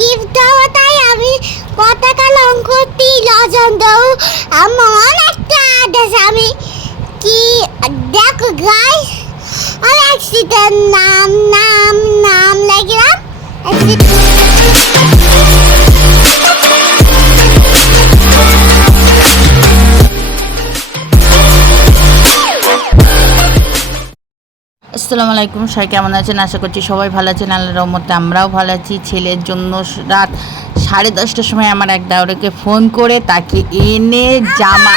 Gift দেবো তাই আমি পতাকা রং করতে লজন দেবো। আমার অনেকটা আদেশ আমি কি দেখো গাইস অনেক সিটের নাম নাম নাম লিখলাম। আসসালামু আলাইকুম, সবাই কেমন আছেন? আশা করছি সবাই ভালো আছেন। আল্লাহর রহমতে আমরাও ভালো আছি। ছেলের জন্য রাত 10:30টার সময় আমার এক দাওয়ারকে ফোন করে তাকে এনে জামা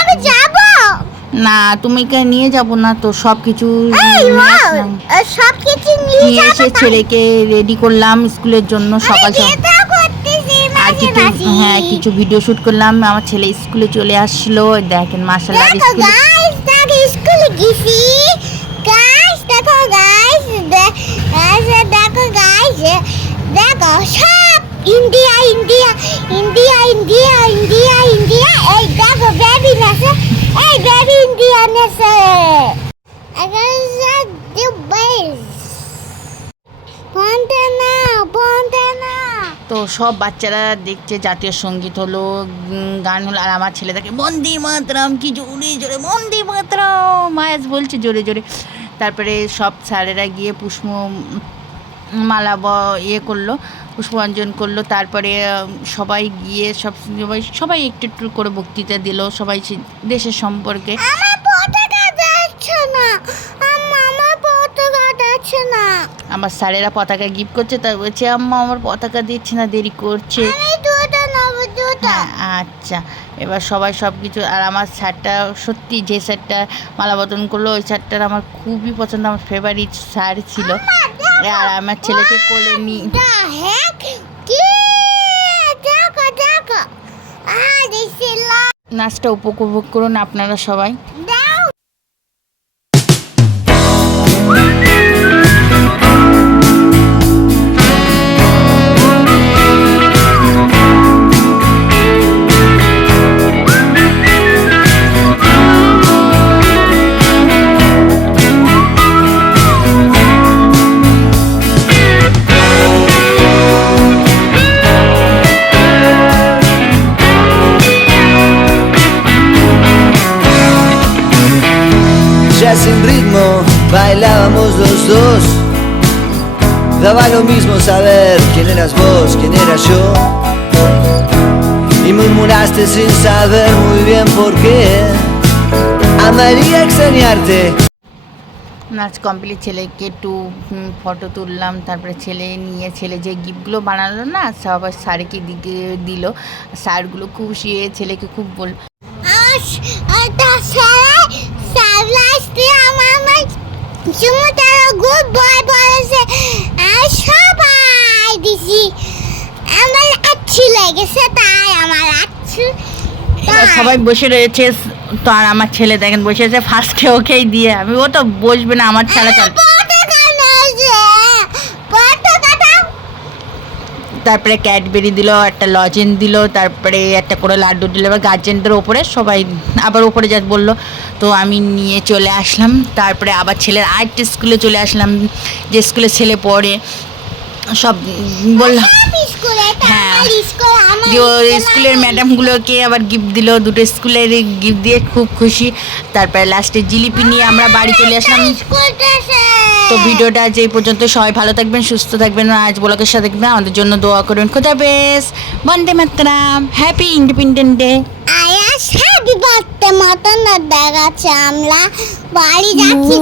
না তুমি কে নিয়ে যাব না তো সব কিছু নিয়ে এসে ছেলেকে রেডি করলাম স্কুলের জন্য সকাল আর কিছু ভিডিও শুট করলাম। আমার ছেলে স্কুলে চলে আসলো, দেখেন মাশাআল্লাহ স্কুলে গেছি গাইস। দেখো গাইস দেখো গাইস দেখো সব India India India India India India. এই দেখো বেবি আছে, এই বেবি ইন্ডিয়ান আছে। তো সব বাচ্চারা দেখছে জাতীয় সঙ্গীত হলো, গান হলো, আর আমার ছেলে থাকে বন্দে মাতরম, কি জোরে জোরে বন্দে মাতরম মায়াজ বলছে জোরে জোরে। তারপরে সব স্যারেরা গিয়ে পুষ্পমালা করলো, পুষ্পাঞ্জন করলো। তারপরে সবাই গিয়ে সবাই একটু একটু করে বক্তৃতা দিল, সবাই দেশের সম্পর্কে। আমার স্যারেরা পতাকা গিফট করছে, তাই বলছে আম্মা আমার পতাকা দিচ্ছে না, দেরি করছে। আচ্ছা, এবার সবাই সব কিছু। আর আমার স্যারটা সত্যি যে স্যারটা মালাবদন করলো ওই স্যারটার আমার খুবই পছন্দ, আমার ফেভারিট স্যার ছিল। আর আমার ছেলেকে কোলে নিয়ে নাচটা উপভোগ করুন আপনারা সবাই। Sin ritmo bailábamos los dos, daba lo mismo saber quién eras vos, quién era yo, y murmuraste sin saber muy bien por qué, amaría extrañarte. নাচ কমপ্লিট, ছেলেকে একটু ফটো তুললাম। তারপরে ছেলে যে গিফটগুলো বানালো না সবাই স্যারকে দিল। স্যারগুলো খুশি হয়ে ছেলেকে খুব বল সবাই বসে রয়েছে। তো আর আমার ছেলে দেখেন বসে আছে ফার্স্টে ওকেই দিয়ে, আমি ও তো বসবে না আমার ছাড়া চল। তারপরে ক্যাডবেরি দিল, একটা লজেন দিল, তারপরে একটা করে লাড্ডু দিল। এবার গার্জেনদের ওপরে সবাই আবার ওপরে যা বললো, তো আমি নিয়ে চলে আসলাম। তারপরে আবার ছেলের আরেকটা স্কুলে চলে আসলাম, যে স্কুলে ছেলে পড়ে। সব বললাম হ্যাঁ, স্কুলের ম্যাডামগুলোকে আবার গিফট দিল, দুটো স্কুলের গিফট দিয়ে খুব খুশি। তারপরে লাস্টে জিলিপি নিয়ে আমরা বাড়ি চলে আসলাম। তো ভিডিওটা আজ এই পর্যন্ত, সবাই ভালো থাকবেন, সুস্থ থাকবেন। আজ ব্লগের সাথে থাকবেন, আমাদের জন্য দোয়া করবেন। খোদা হাফেজ, Vande Mataram, happy independent day. Happy birthday মতন দেখাচ্ছে, আমরা বাড়ি যাচ্ছি।